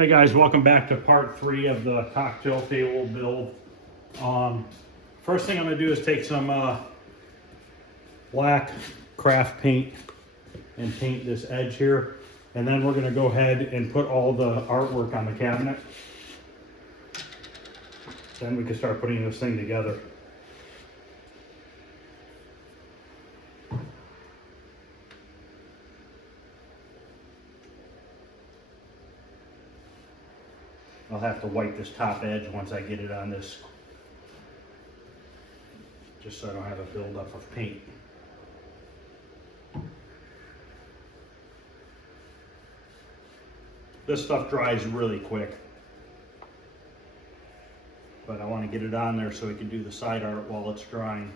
Hey guys, welcome back to part 3 of the cocktail table build. First thing I'm going to do is take some black craft paint and paint this edge here, and then we're going to go ahead and put all the artwork on the cabinet. Then we can start putting this thing together. I'll have to wipe this top edge once I get it on this, just so I don't have a buildup of paint. This stuff dries really quick, but I want to get it on there so we can do the side art while it's drying.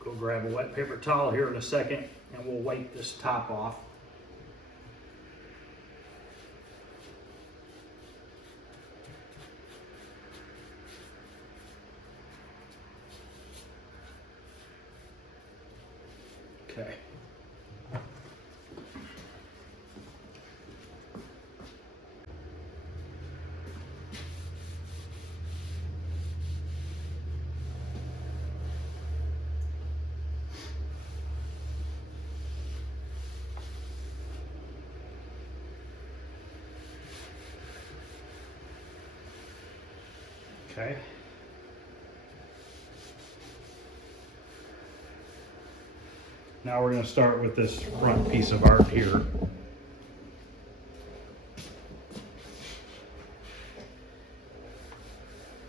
Go grab a wet paper towel here in a second and we'll wipe this top off. Okay. Okay. Now we're going to start with this front piece of art here.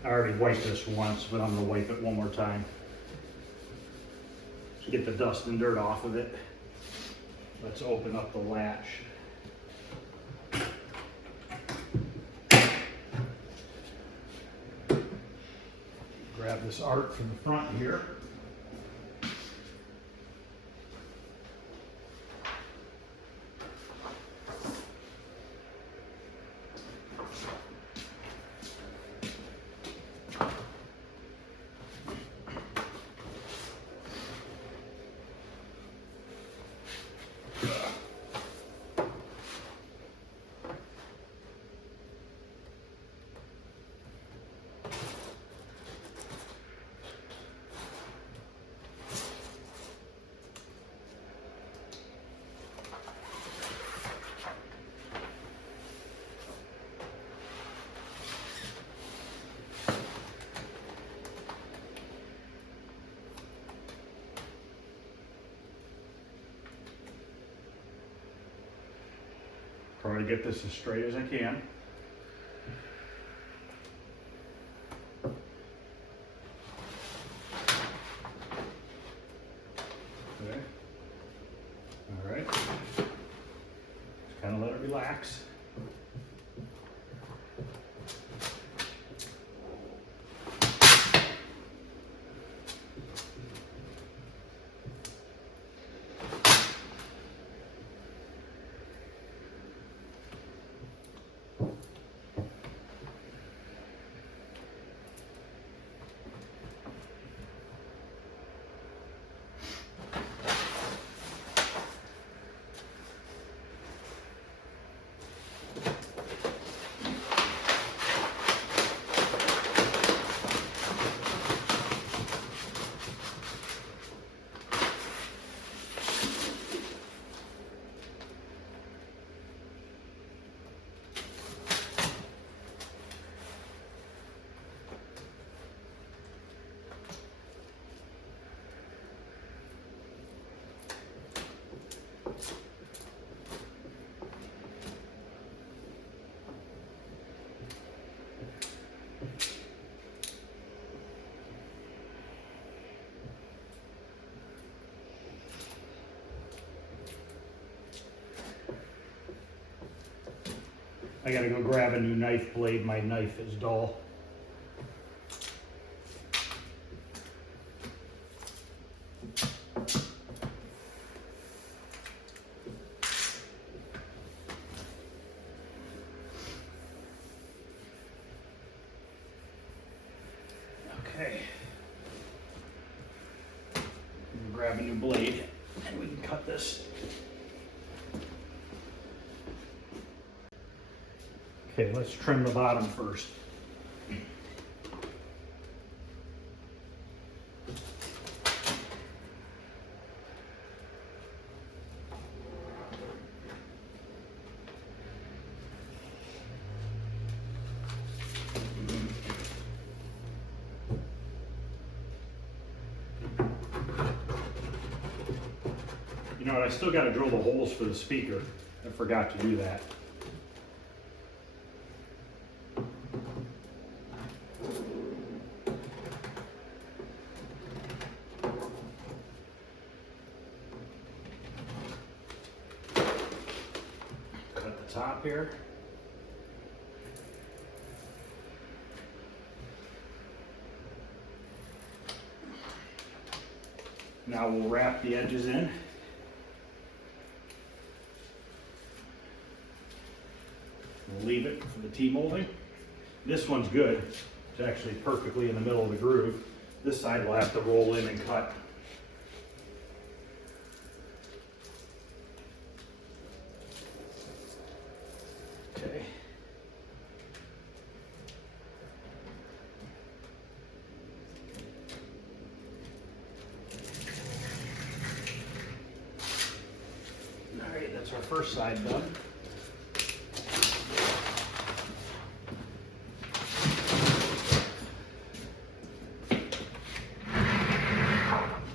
I already wiped this once, but I'm going to wipe it one more time to get the dust and dirt off of it. Let's open up the latch. Grab this art from the front here. Try to get this as straight as I can. Okay. All right. Just kind of let it relax. I gotta go grab a new knife blade. My knife is dull. Okay. Grab a new blade and we can cut this. Okay, let's trim the bottom first. You know what, I still got to drill the holes for the speaker. I forgot to do that. Cut the top here. Now we'll wrap the edges in. We'll leave it for the T-molding. This one's good. It's actually perfectly in the middle of the groove. This side will have to roll in and cut. Okay. All right, that's our first side done.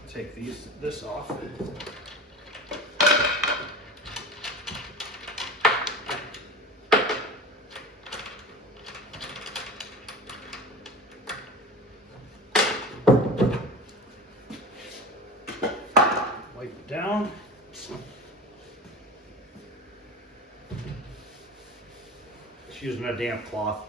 Take this off. Wipe it down. Just using a damp cloth.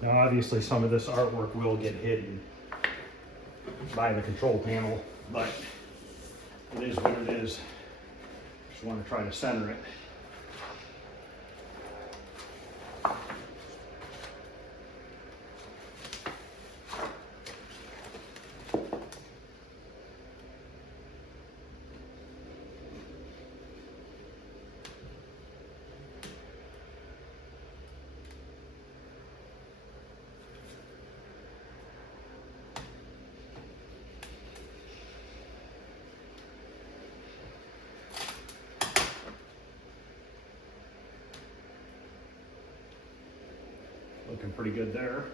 Now obviously some of this artwork will get hidden by the control panel, but it is what it is. Just want to try to center it. Looking pretty good there.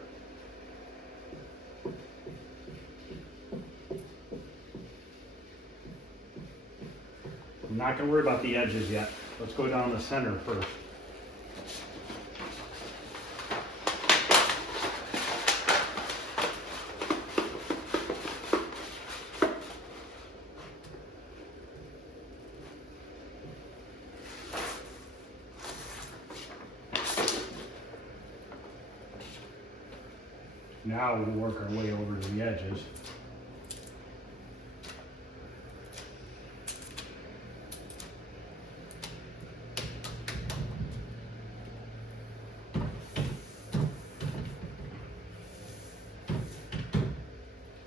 I'm not going to worry about the edges yet. Let's go down the center first. Now we'll work our way over to the edges.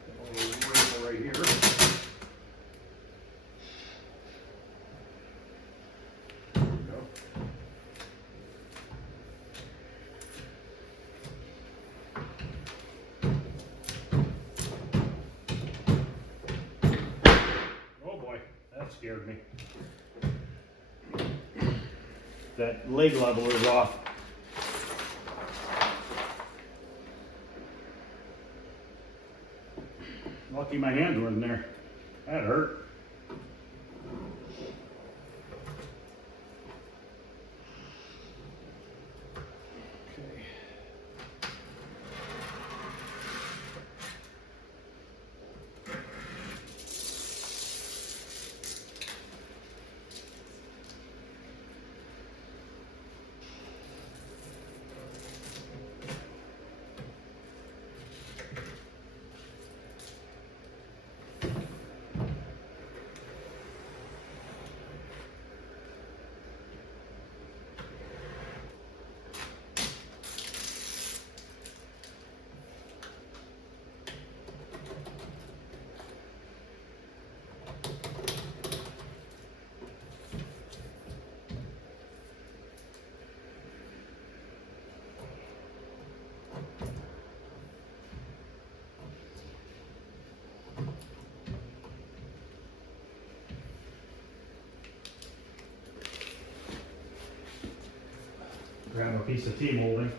A little wrinkle right here. There we go. Scared me. That leg level is off. Lucky my hands were in there. That hurt. piece of T-molding.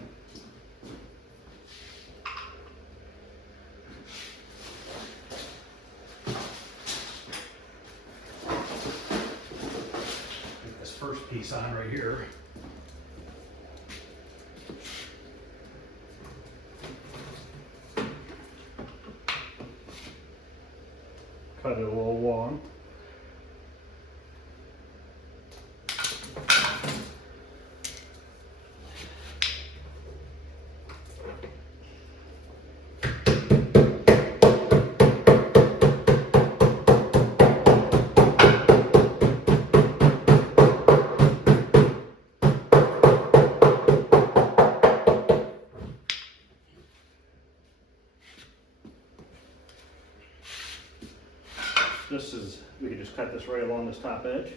Get this first piece on right here. Cut it a little long. This is, we can just cut this right along this top edge.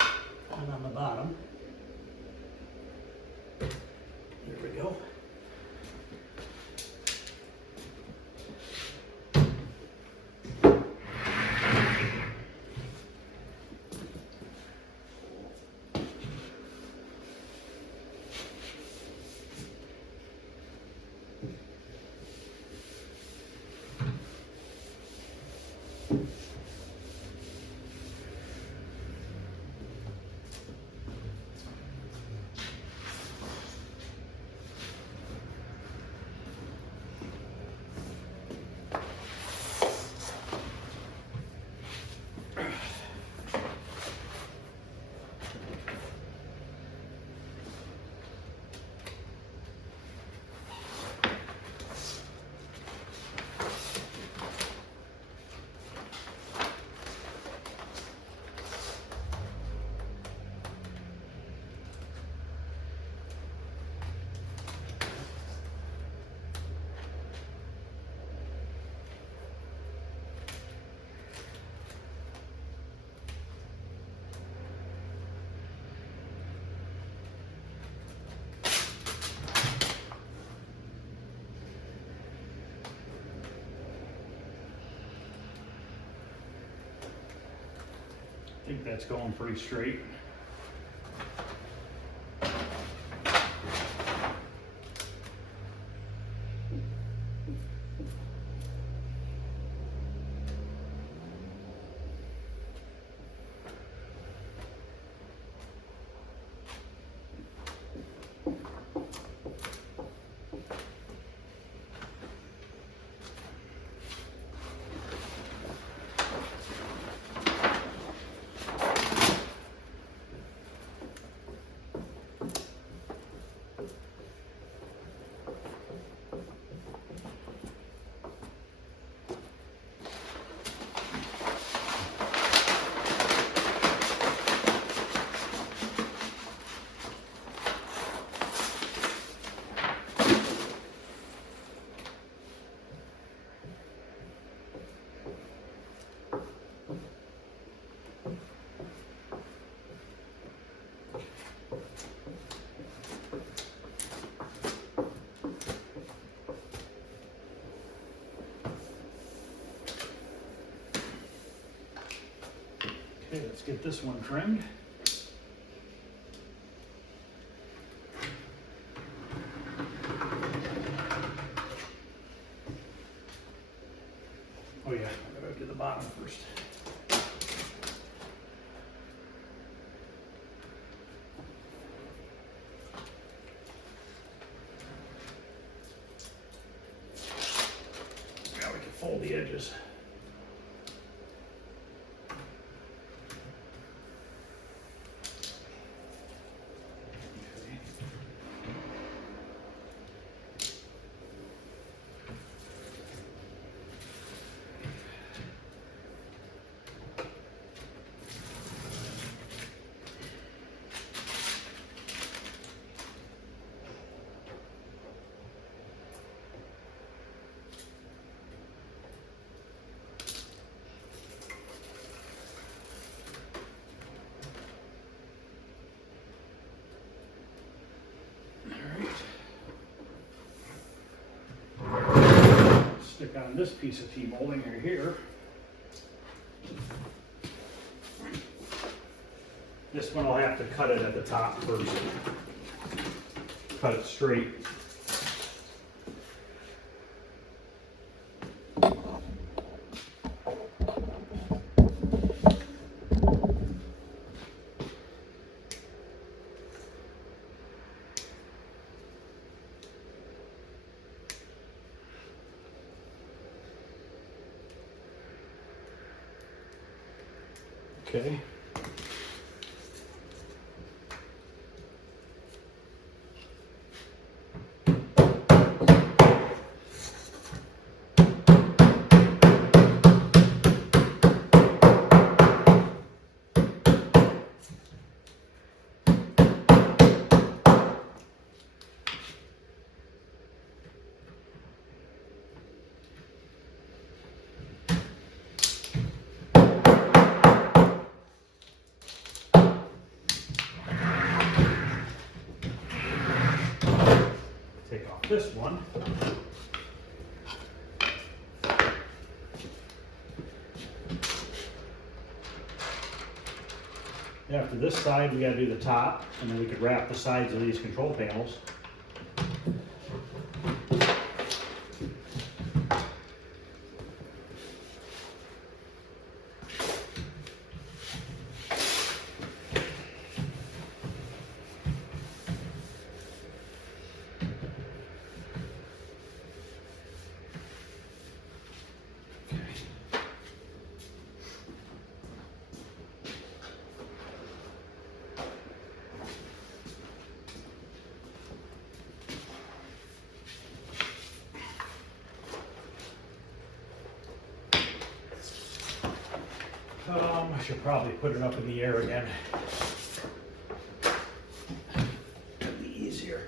And on the bottom. There we go. I think that's going pretty straight. Okay, let's get this one trimmed. Oh yeah, I gotta do the bottom first. Now we can fold the edges. Stick on this piece of T-molding right here. This one I'll have to cut it at the top first. Cut it straight. Okay. Take off this one. After this side, we got to do the top, and then we could wrap the sides of these control panels. I should probably put it up in the air again. That'd be easier.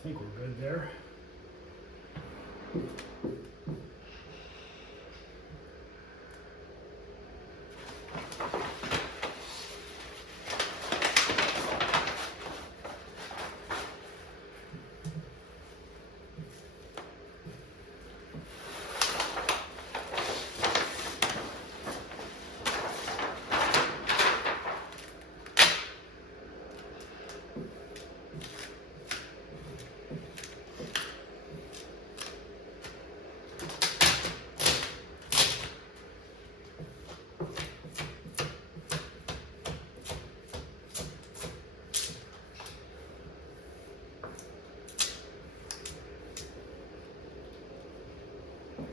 I think we're good there.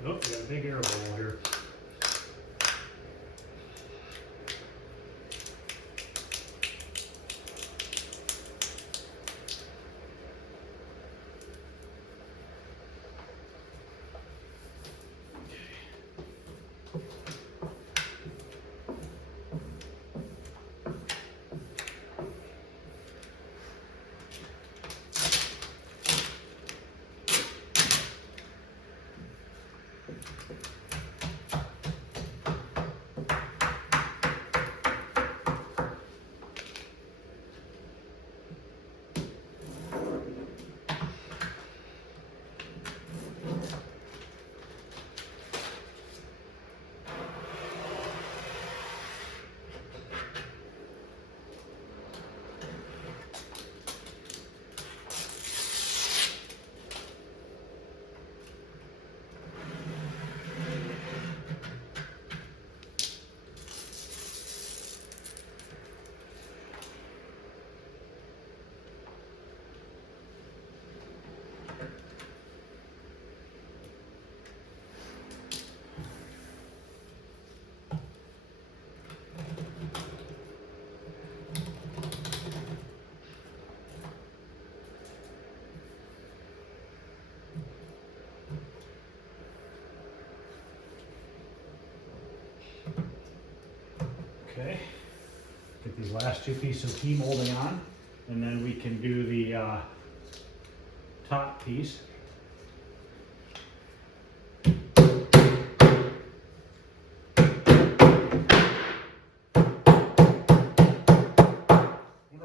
Oh, we got a big air hole here. Okay, get these last two pieces of key molding on, and then we can do the top piece. Wonder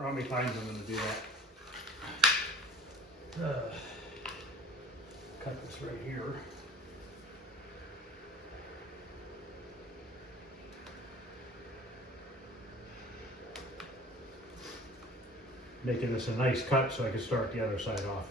how many times I'm going to do that. Cut this right here. Making this a nice cut so I can start the other side off.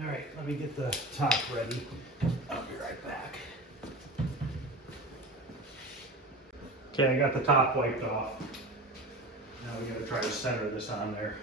All right, let me get the top ready. I'll be right back. Okay, I got the top wiped off. Now we gotta try to center this on there.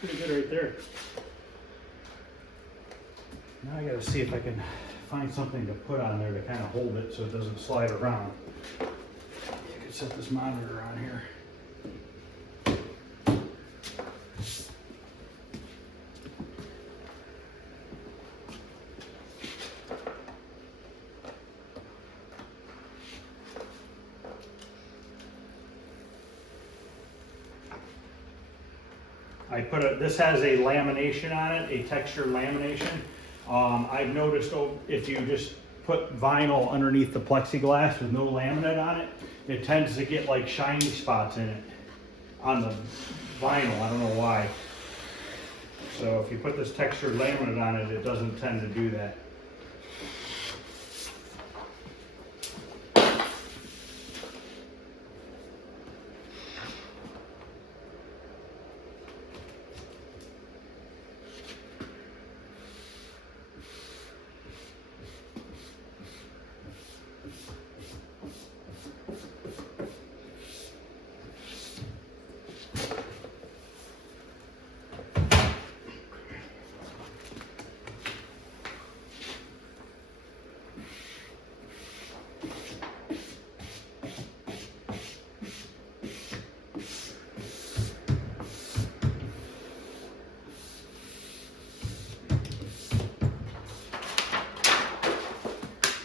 Pretty good right there. Now I gotta see if I can find something to put on there to kind of hold it so it doesn't slide around. I could set this monitor on here. This has a lamination on it, a textured lamination. I've noticed if you just put vinyl underneath the plexiglass with no laminate on it, it tends to get like shiny spots in it on the vinyl. I don't know why. So if you put this textured laminate on it, it doesn't tend to do that.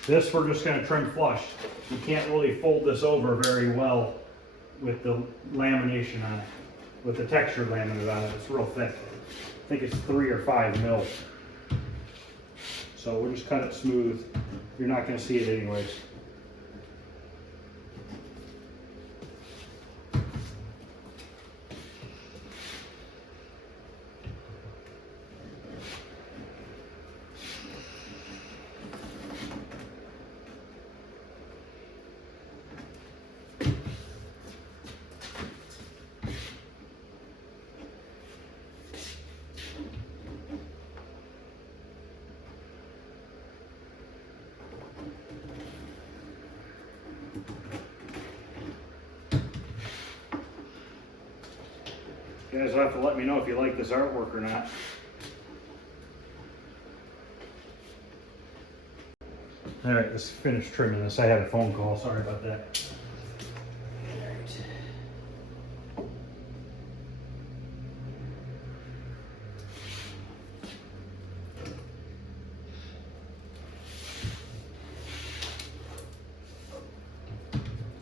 This we're just going to trim flush. You can't really fold this over very well with the lamination on it, with the textured laminate on it. It's real thick. I think it's 3 or 5 mil. So we'll just cut it smooth. You're not going to see it anyways. You guys will have to let me know if you like this artwork or not. All right, let's finish trimming this. I had a phone call, sorry about that.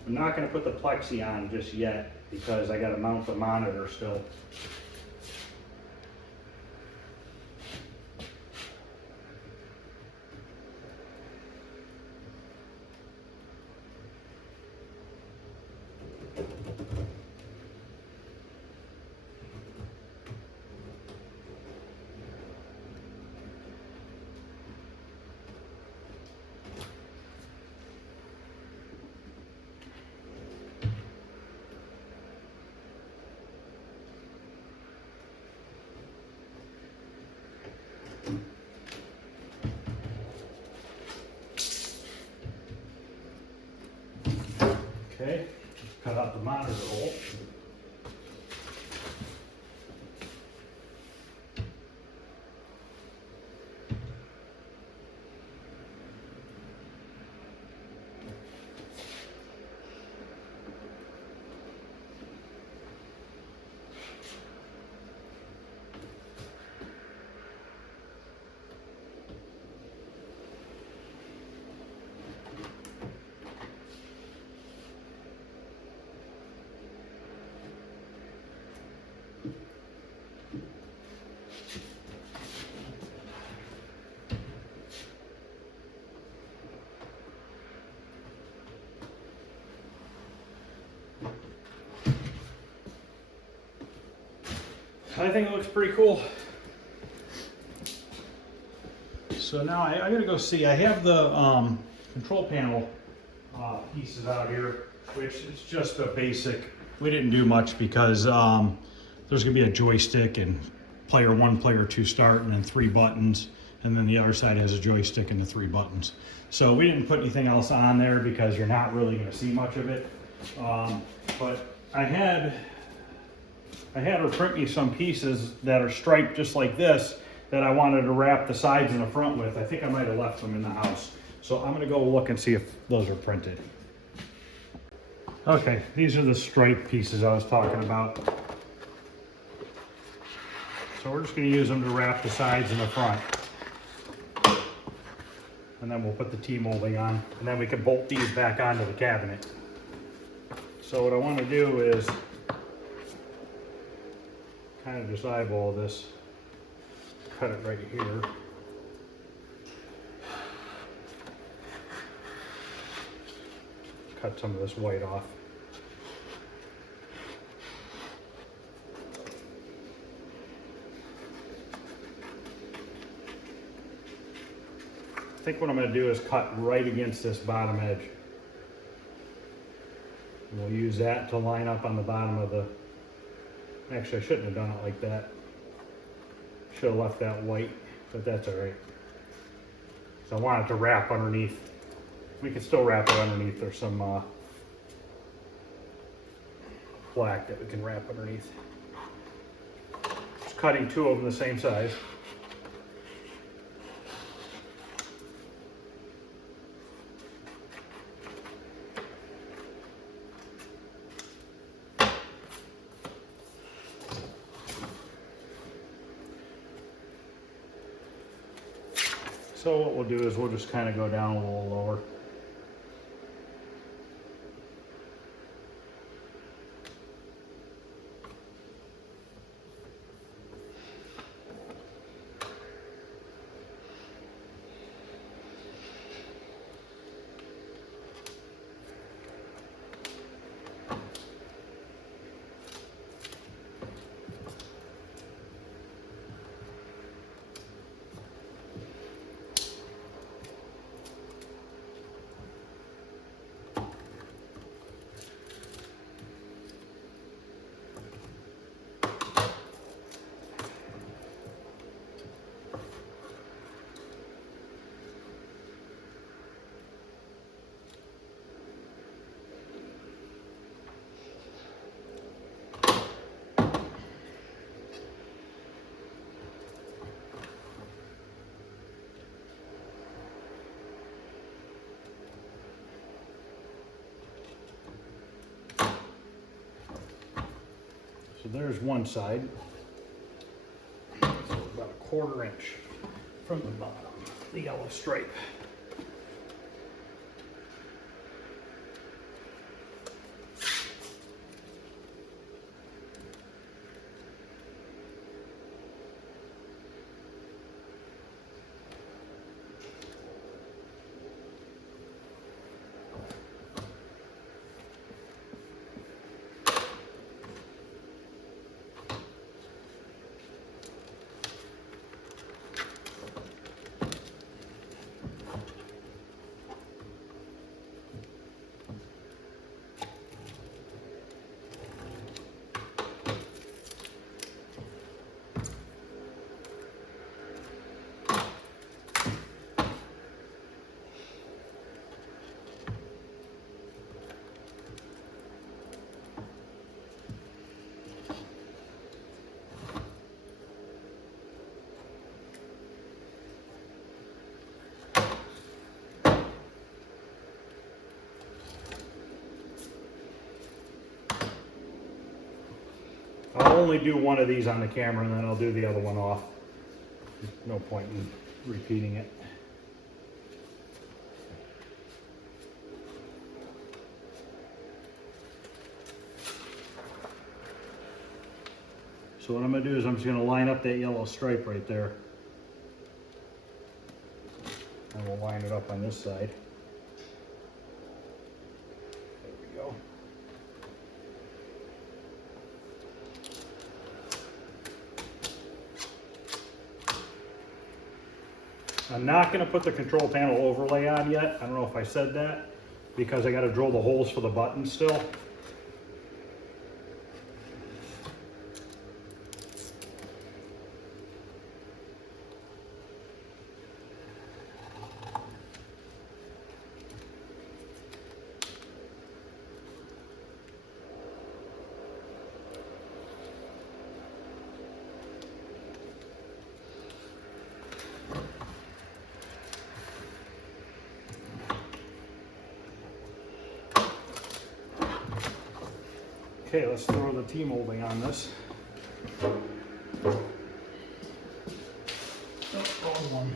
I'm not going to put the plexi on just yet because I got to mount the monitor still. Okay, cut out the monitor hole. I think it looks pretty cool. So now I gotta go see. I have the control panel pieces out here, which is just a basic. We didn't do much because there's gonna be a joystick and player 1, player 2 start, and then 3 buttons, and then the other side has a joystick and the 3 buttons. So we didn't put anything else on there because you're not really gonna see much of it. But I had her print me some pieces that are striped just like this that I wanted to wrap the sides and the front with. I think I might have left them in the house. So I'm gonna go look and see if those are printed. Okay, these are the striped pieces I was talking about. So we're just gonna use them to wrap the sides and the front. And then we'll put the T-molding on, and then we can bolt these back onto the cabinet. So what I wanna do is kind of just eyeball this, cut it right here. Cut some of this white off. I think what I'm going to do is cut right against this bottom edge. And we'll use that to line up on the bottom of the. Actually, I shouldn't have done it like that. Should have left that white, but that's all right. So I want it to wrap underneath. We can still wrap it underneath. There's some black that we can wrap underneath. Just cutting 2 of them the same size. So what we'll do is we'll just kind of go down a little lower. So there's one side. So about a 1/4 inch from the bottom, the yellow stripe. I'll only do one of these on the camera and then I'll do the other one off. No point in repeating it. So what I'm going to do is I'm just going to line up that yellow stripe right there. And we'll line it up on this side. There we go. I'm not going to put the control panel overlay on yet. I don't know if I said that, because I got to drill the holes for the buttons still. Okay, let's throw the T-molding on this. Oh, wrong one.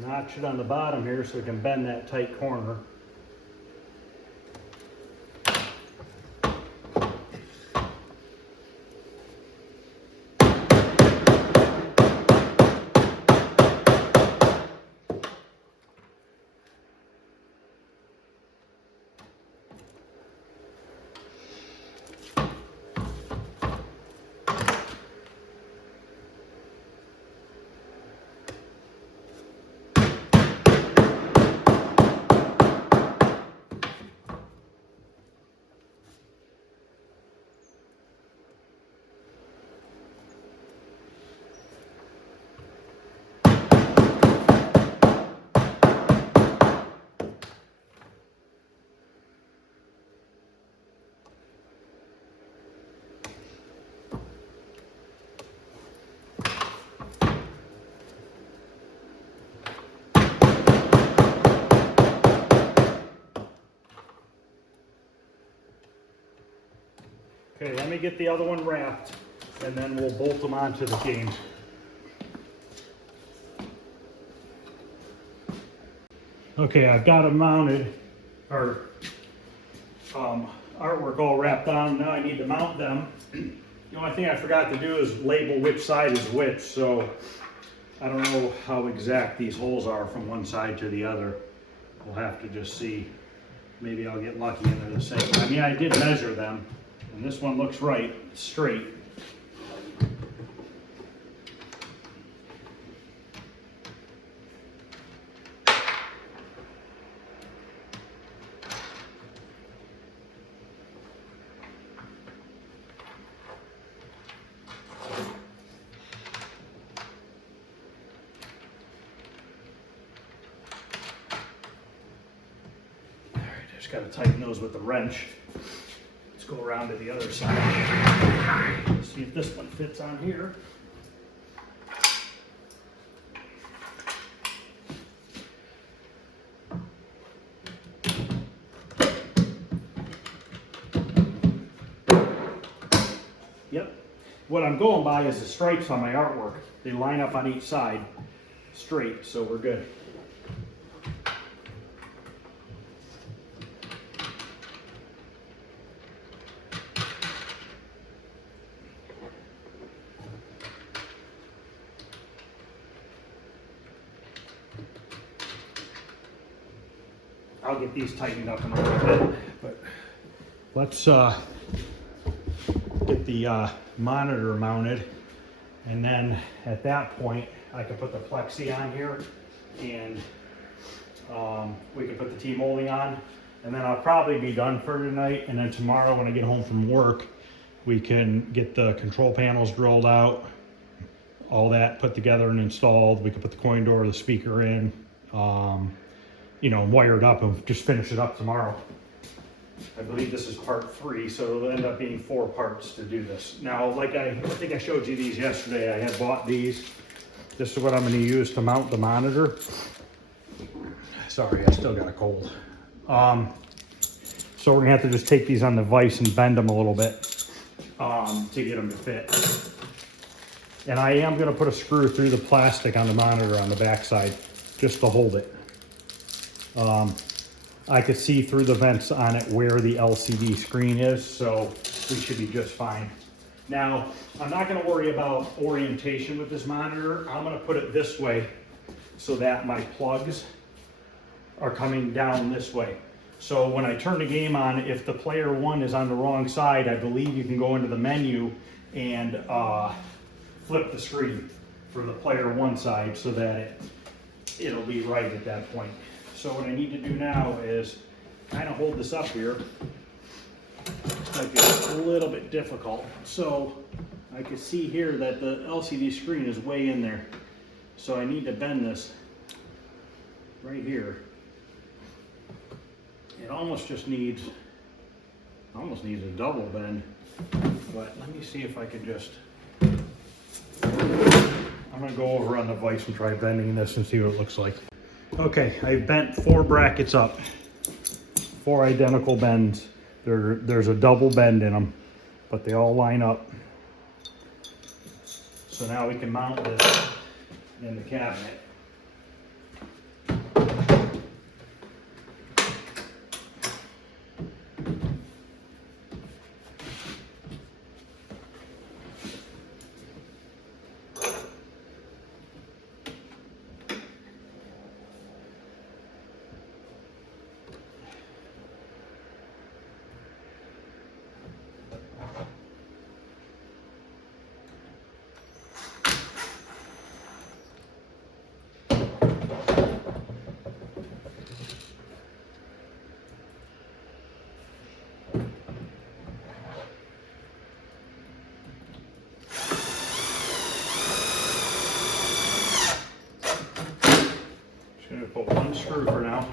Notch it on the bottom here so we can bend that tight corner. Okay, let me get the other one wrapped and then we'll bolt them onto the game. Okay, I've got them mounted, or artwork all wrapped on. Now I need to mount them. The only thing I forgot to do is label which side is which, so I don't know how exact these holes are from one side to the other. We'll have to just see. Maybe I'll get lucky and they're the same. I mean, I did measure them, and this one looks right, straight. Just got to tighten those with the wrench. Let's go around to the other side. See if this one fits on here. Yep. What I'm going by is the stripes on my artwork. They line up on each side straight, so we're good. I'll get these tightened up in a little bit, but let's get the monitor mounted, and then at that point I can put the plexi on here, and we can put the T-molding on, and then I'll probably be done for tonight. And then tomorrow when I get home from work, we can get the control panels drilled out, all that put together and installed. We can put the coin door, the speaker in, you know, wire it up and just finish it up tomorrow. I believe this is part 3, so it'll end up being 4 parts to do this. Now, like I think I showed you these yesterday. I had bought these. This is what I'm going to use to mount the monitor. Sorry, I still got a cold. So we're going to have to just take these on the vise and bend them a little bit to get them to fit. And I am going to put a screw through the plastic on the monitor on the back side just to hold it. I could see through the vents on it where the LCD screen is, so we should be just fine. Now, I'm not going to worry about orientation with this monitor. I'm going to put it this way so that my plugs are coming down this way. So when I turn the game on, if the player 1 is on the wrong side, I believe you can go into the menu and flip the screen for the player 1 side so that it'll be right at that point. So what I need to do now is kind of hold this up here. This might be a little bit difficult. So I can see here that the LCD screen is way in there. So I need to bend this right here. It almost needs a double bend. But let me see if I can just, I'm gonna go over on the vise and try bending this and see what it looks like. Okay, I bent 4 brackets up, 4 identical bends. There's a double bend in them, but they all line up. So now we can mount this in the cabinet. Put 1 screw for now.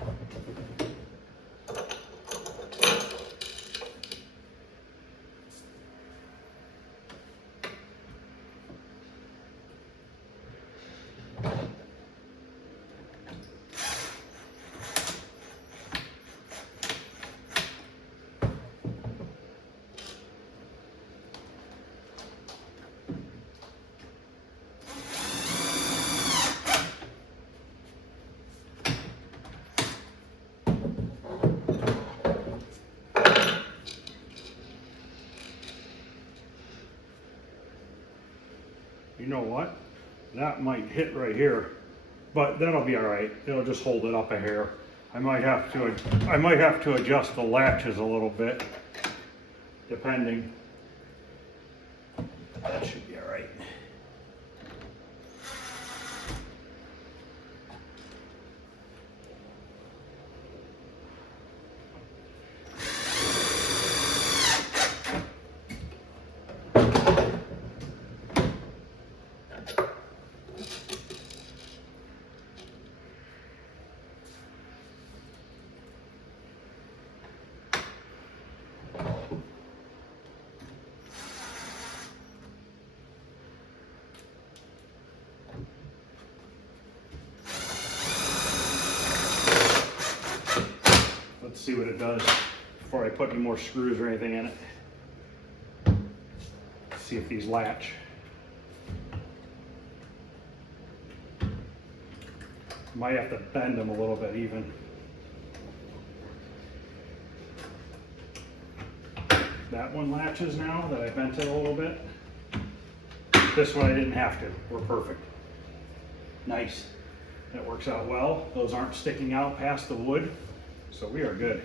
You know what? That might hit right here, but that'll be all right. It'll just hold it up a hair. I might have to adjust the latches a little bit, depending. That should be all right. see what it does before I put any more screws or anything in it. See if these latch. Might have to bend them a little bit even. That one latches now that I bent it a little bit. This one I didn't have to. We're perfect. Nice. That works out well. Those aren't sticking out past the wood, so we are good.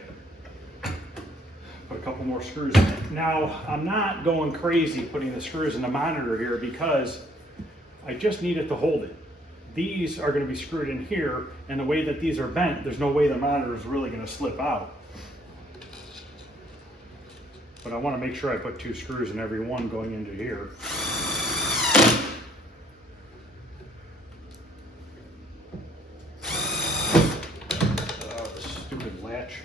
Put a couple more screws in it. Now, I'm not going crazy putting the screws in the monitor here because I just need it to hold it. These are going to be screwed in here, and the way that these are bent, there's no way the monitor is really going to slip out. But I want to make sure I put 2 screws in every one going into here. Oh, this stupid latch.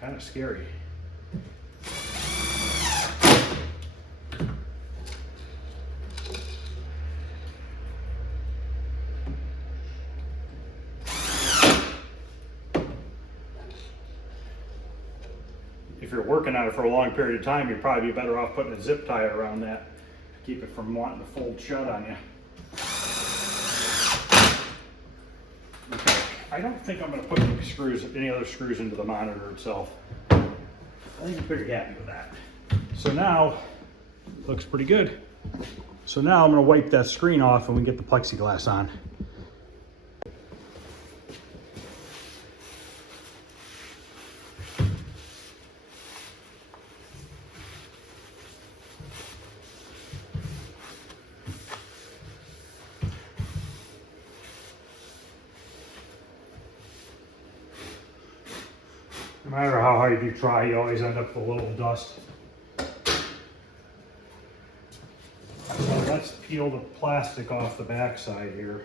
Kind of scary. If you're working on it for a long period of time, you'd probably be better off putting a zip tie around that to keep it from wanting to fold shut on you. Okay, I don't think I'm going to put any other screws into the monitor itself. I think I'm pretty happy with that. So now, looks pretty good. So now I'm going to wipe that screen off and we get the plexiglass on. No matter how hard you try, you always end up with a little dust. So let's peel the plastic off the back side here.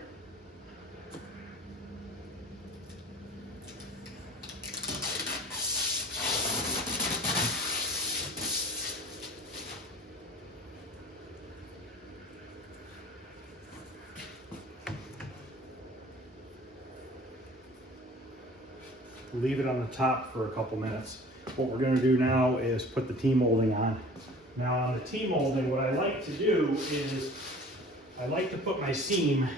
Leave it on the top for a couple minutes. What we're going to do now is put the T-molding on. Now on the T-molding, what I like to do is I like to put my seam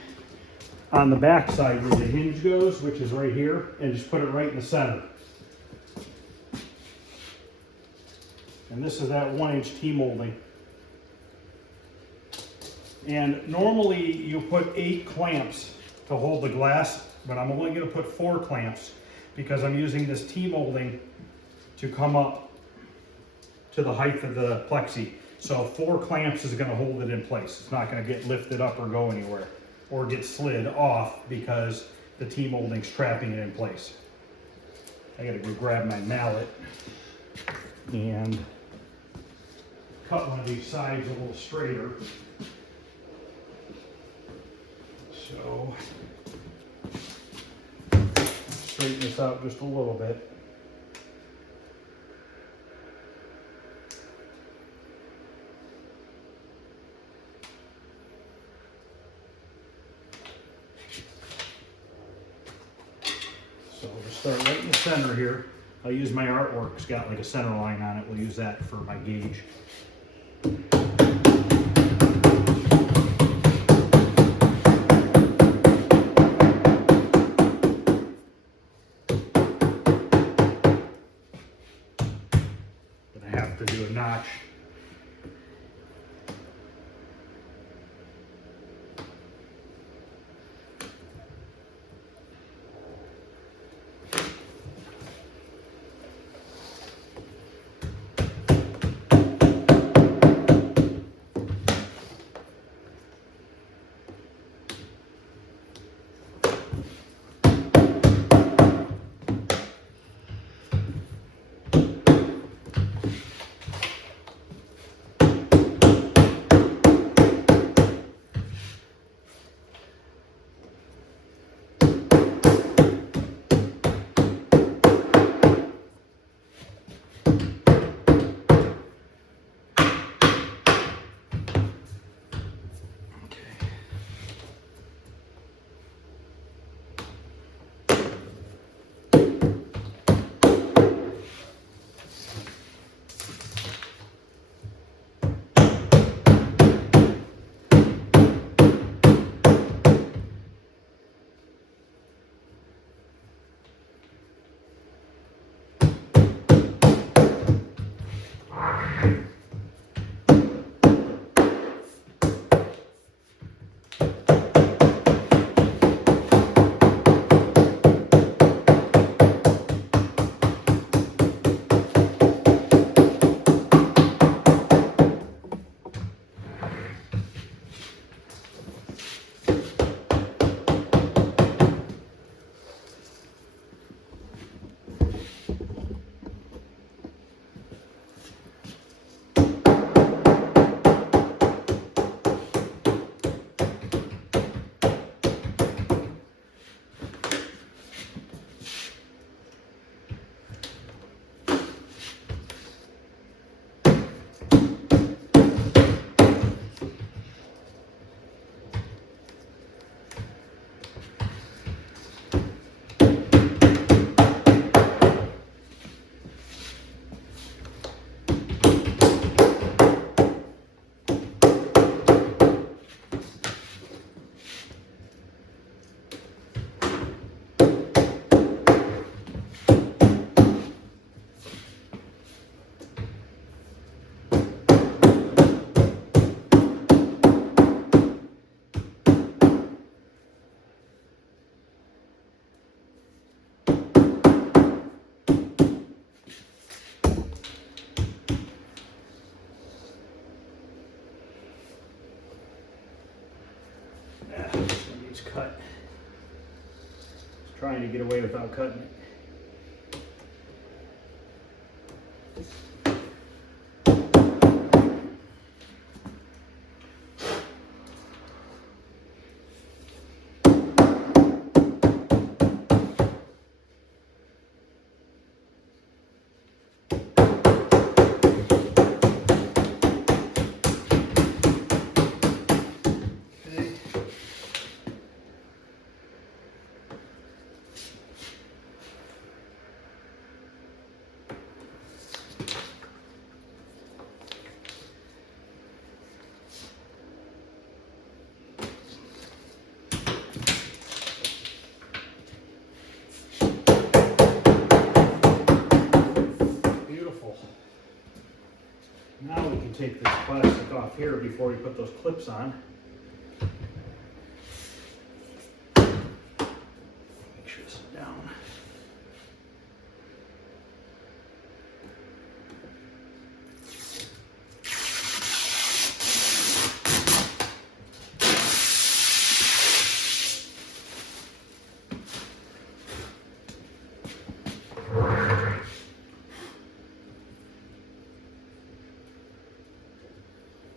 on the back side where the hinge goes, which is right here, and just put it right in the center. And this is that 1-inch T-molding. And normally you put 8 clamps to hold the glass, but I'm only going to put 4 clamps because I'm using this T-molding to come up to the height of the plexi. So 4 clamps is going to hold it in place. It's not going to get lifted up or go anywhere or get slid off because the T-molding's trapping it in place. I got to go grab my mallet and cut one of these sides a little straighter. So straighten this out just a little bit. So we'll start right in the center here. I'll use my artwork. It's got like a center line on it. We'll use that for my gauge. To do a notch. This one needs cut. Trying to get away without cutting it. Now we can take this plastic off here before we put those clips on. Make sure this is down.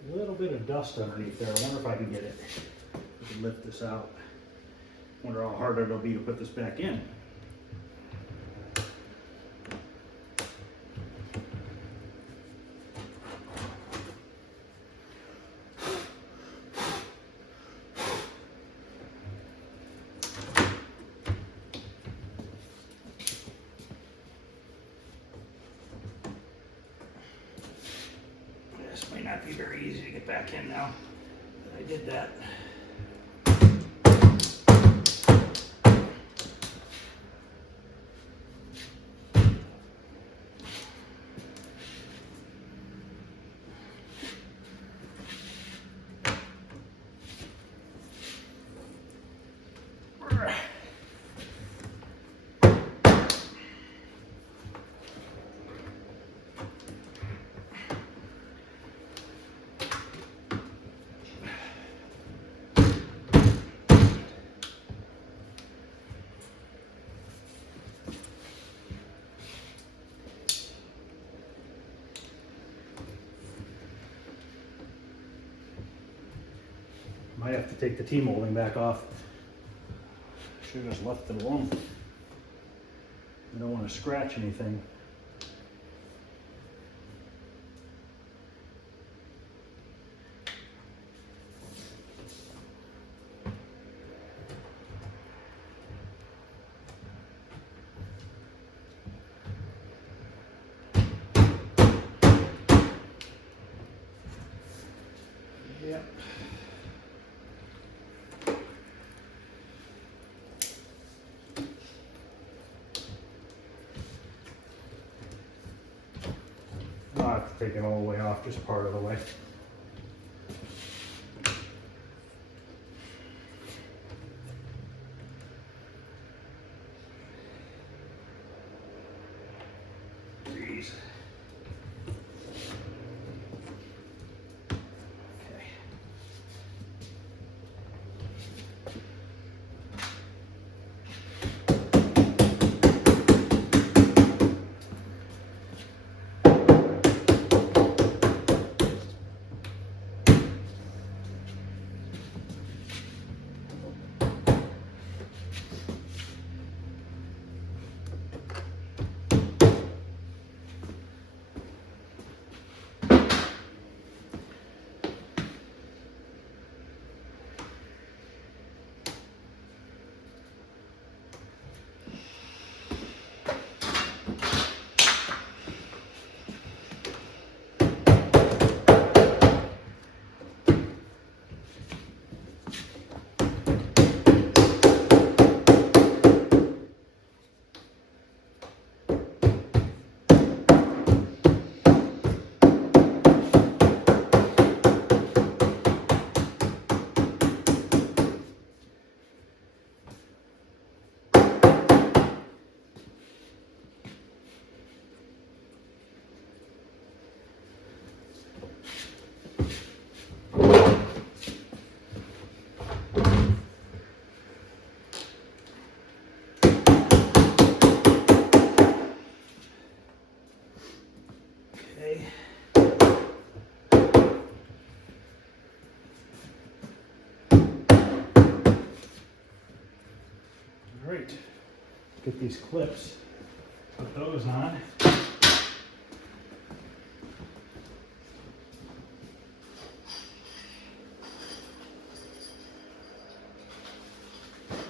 A little bit of dust underneath there. I wonder if I can get it. I can lift this out. Wonder how hard it'll be to put this back in. This might not be very easy to get back in now that I did that. Might have to take the T-molding back off. Should have just left it alone. I don't want to scratch anything. Yep. I'll have to take it all the way off, just part of the way. Jeez. Okay. get these clips, put those on.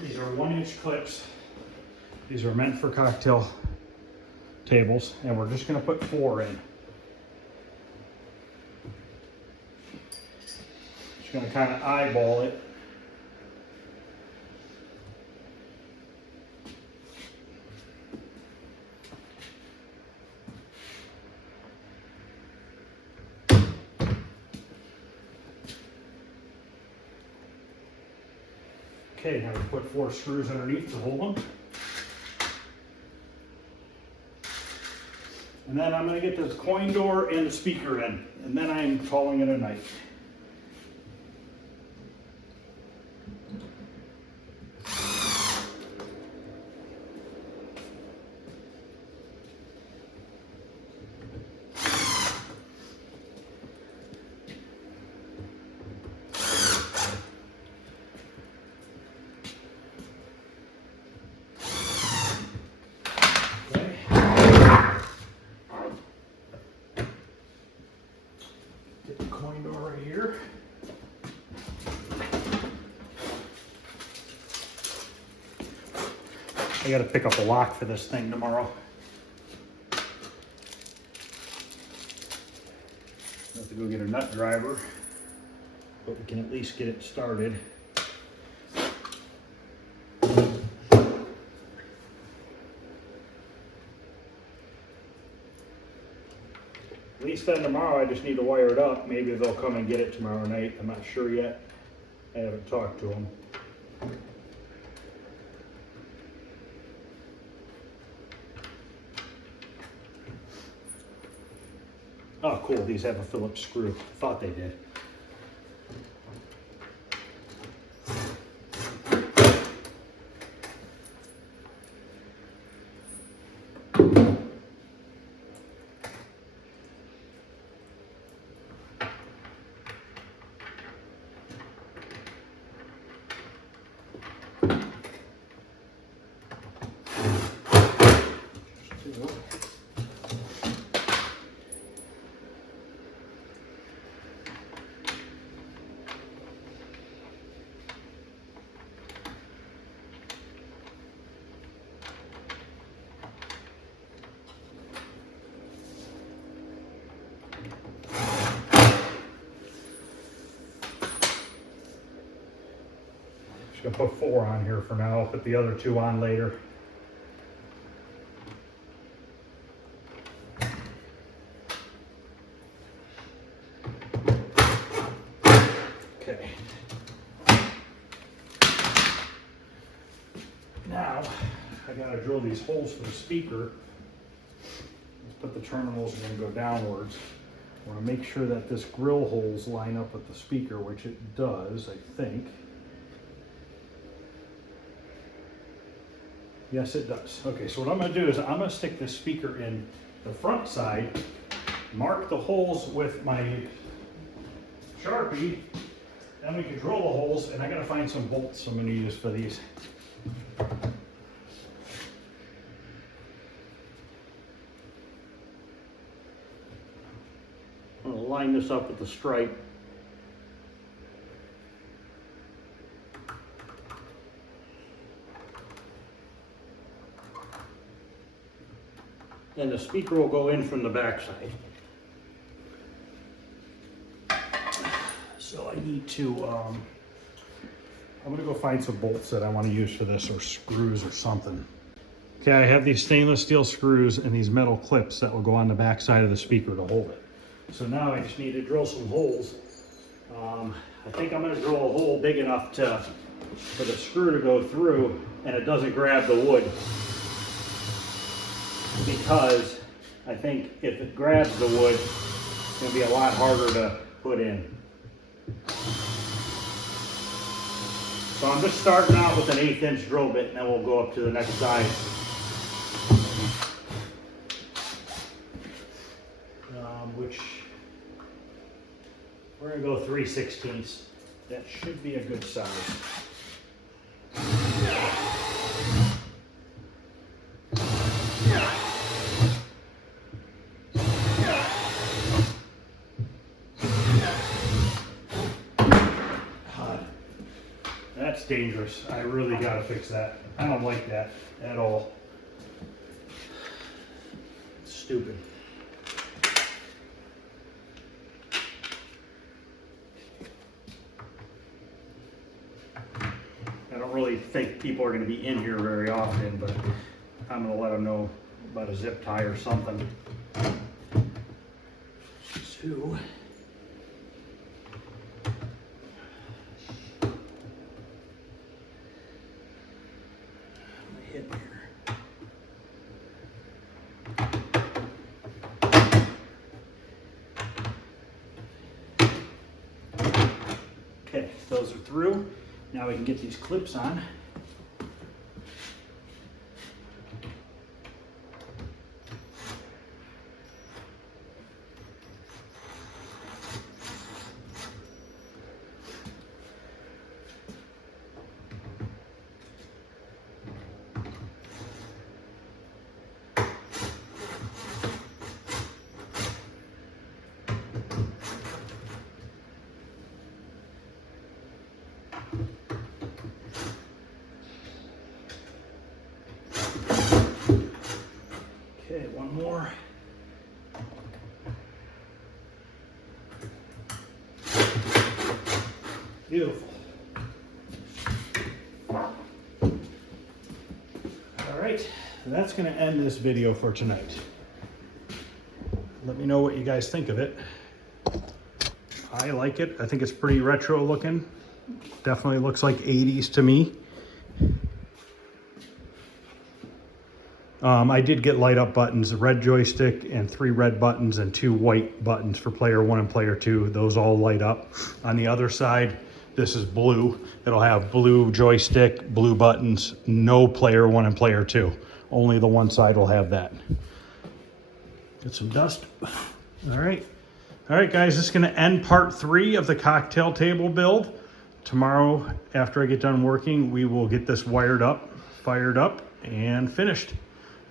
These are 1-inch clips. These are meant for cocktail tables, and we're just going to put 4 in. Just going to kind of eyeball it. Okay, now we put 4 screws underneath to hold them. And then I'm going to get this coin door and the speaker in, and then I'm calling it a night. Get the coin door right here. I got to pick up a lock for this thing tomorrow. Have to go get a nut driver, but we can at least get it started. At least then tomorrow I just need to wire it up. Maybe they'll come and get it tomorrow night. I'm not sure yet. I haven't talked to them. Oh, cool. These have a Phillips screw. Thought they did. Just gonna put 4 on here for now. I'll put the other 2 on later. Okay. Now, I gotta drill these holes for the speaker. Let's put the terminals are gonna go downwards. I wanna make sure that this grill holes line up with the speaker, which it does, I think. Yes, it does. Okay, so what I'm going to do is I'm going to stick this speaker in the front side, mark the holes with my Sharpie, then we can drill the holes, and I got to find some bolts I'm going to use for these. I'm going to line this up with the stripe. And the speaker will go in from the back side. So I need to, I'm gonna go find some bolts that I want to use for this, or screws or something. Okay, I have these stainless steel screws and these metal clips that will go on the back side of the speaker to hold it. So now I just need to drill some holes. I think I'm gonna drill a hole big enough for the screw to go through and it doesn't grab the wood. Because I think if it grabs the wood, it's going to be a lot harder to put in. So I'm just starting out with an 1/8 inch drill bit, and then we'll go up to the next size. Which we're going to go 3/16. That should be a good size. dangerous. I really gotta fix that. I don't like that at all. It's stupid. I don't really think people are gonna be in here very often, but I'm gonna let them know about a zip tie or something. So, hit here. Okay, those are through. Now we can get these clips on. Okay, one more. Beautiful. All right, that's going to end this video for tonight. Let me know what you guys think of it. I like it. I think it's pretty retro looking. Definitely looks like 80s to me. I did get light up buttons, a red joystick and 3 red buttons and 2 white buttons for player 1 and player 2. Those all light up. On the other side, this is blue. It'll have blue joystick, blue buttons, no player 1 and player 2. Only the one side will have that. Get some dust. All right. All right, guys, this is going to end part 3 of the cocktail table build. Tomorrow, after I get done working, we will get this wired up, fired up, and finished.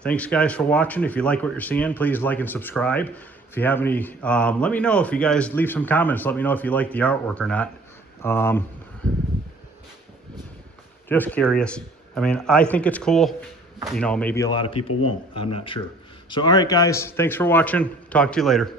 Thanks, guys, for watching. If you like what you're seeing, please like and subscribe. If you have any, let me know if you guys leave some comments. Let me know if you like the artwork or not. Just curious. I mean, I think it's cool. You know, maybe a lot of people won't. I'm not sure. So, all right, guys, thanks for watching. Talk to you later.